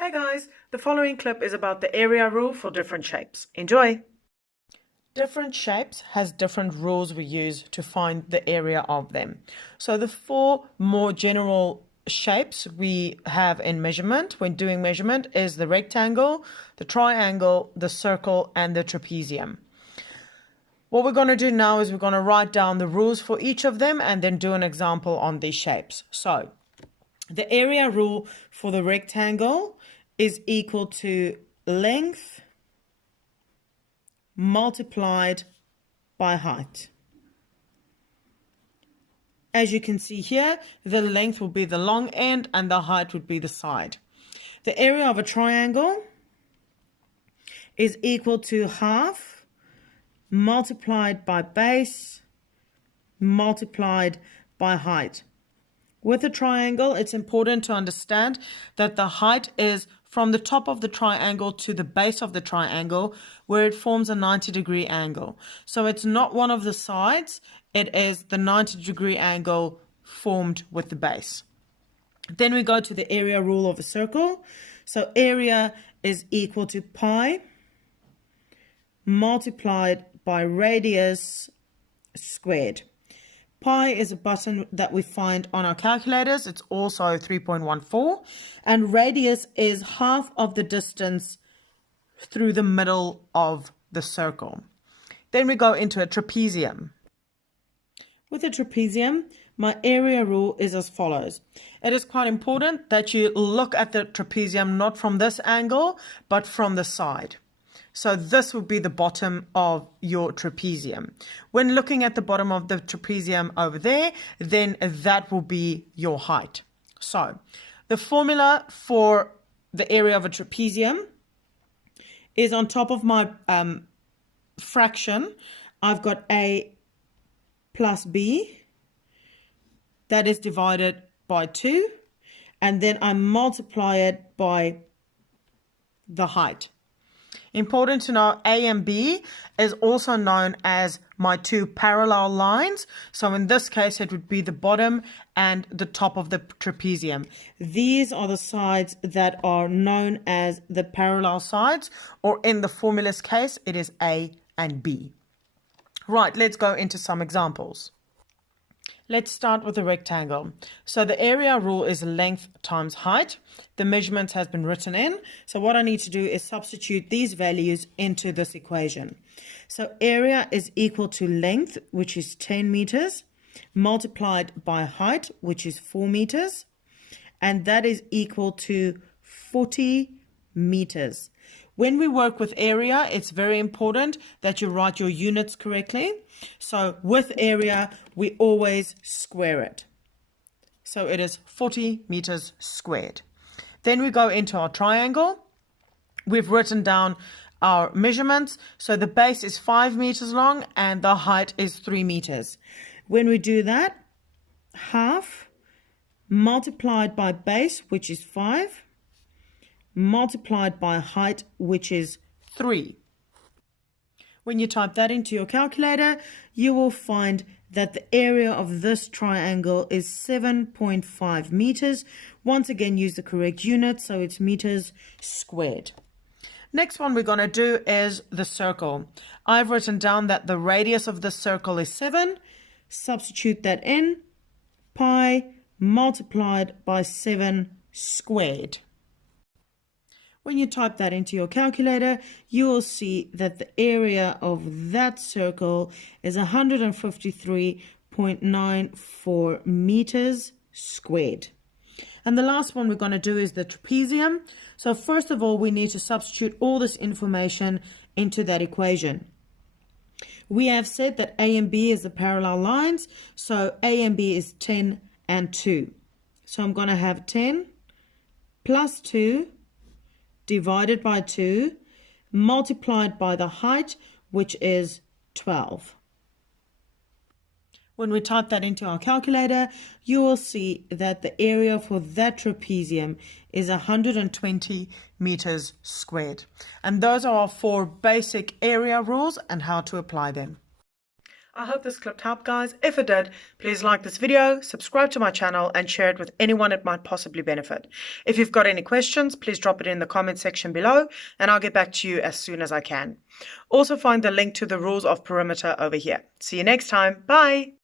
Hey guys, the following clip is about the area rule for different shapes. Enjoy! Different shapes has different rules we use to find the area of them. So the four more general shapes we have in measurement when doing measurement is the rectangle, the triangle, the circle, and the trapezium. What we're going to do now is we're going to write down the rules for each of them and then do an example on these shapes. So the area rule for the rectangle is equal to length multiplied by height. As you can see here, the length will be the long end and the height would be the side. The area of a triangle is equal to half multiplied by base multiplied by height. With a triangle, it's important to understand that the height is from the top of the triangle to the base of the triangle, where it forms a 90-degree angle. So it's not one of the sides, it is the 90-degree angle formed with the base. Then we go to the area rule of a circle. So area is equal to pi multiplied by radius squared. Pi is a button that we find on our calculators. It's also 3.14. And radius is half of the distance through the middle of the circle. Then we go into a trapezium. With a trapezium, my area rule is as follows. It is quite important that you look at the trapezium not from this angle, but from the side. So this will be the bottom of your trapezium. When looking at the bottom of the trapezium over there, then that will be your height. So the formula for the area of a trapezium is on top of my fraction. I've got A plus B that is divided by 2, and then I multiply it by the height. Important to know, A and B is also known as my two parallel lines. So in this case, it would be the bottom and the top of the trapezium. These are the sides that are known as the parallel sides, or in the formula's case, it is A and B. Right, let's go into some examples. Let's start with the rectangle. So the area rule is length times height. The measurement has been written in. So what I need to do is substitute these values into this equation. So area is equal to length, which is 10 meters, multiplied by height, which is 4 meters. And that is equal to 40 meters. When we work with area, it's very important that you write your units correctly. So with area, we always square it. So it is 40 meters squared. Then we go into our triangle. We've written down our measurements. So the base is 5 meters long and the height is 3 meters. When we do that, half multiplied by base, which is 5, multiplied by height, which is 3. When you type that into your calculator, you will find that the area of this triangle is 7.5 meters. Once again, use the correct unit, so it's meters squared. Next one we're going to do is the circle. I've written down that the radius of the circle is 7. Substitute that in. Pi multiplied by 7 squared. When you type that into your calculator, you will see that the area of that circle is 153.94 meters squared. And the last one we're going to do is the trapezium. So first of all, we need to substitute all this information into that equation. We have said that A and B is the parallel lines. So A and B is 10 and 2. So I'm going to have 10 plus 2 divided by 2, multiplied by the height, which is 12. When we type that into our calculator, you will see that the area for that trapezium is 120 meters squared. And those are our 4 basic area rules and how to apply them. I hope this clip helped, guys. If it did, please like this video, subscribe to my channel, and share it with anyone it might possibly benefit. If you've got any questions, please drop it in the comment section below, and I'll get back to you as soon as I can. Also find the link to the rules of perimeter over here. See you next time. Bye!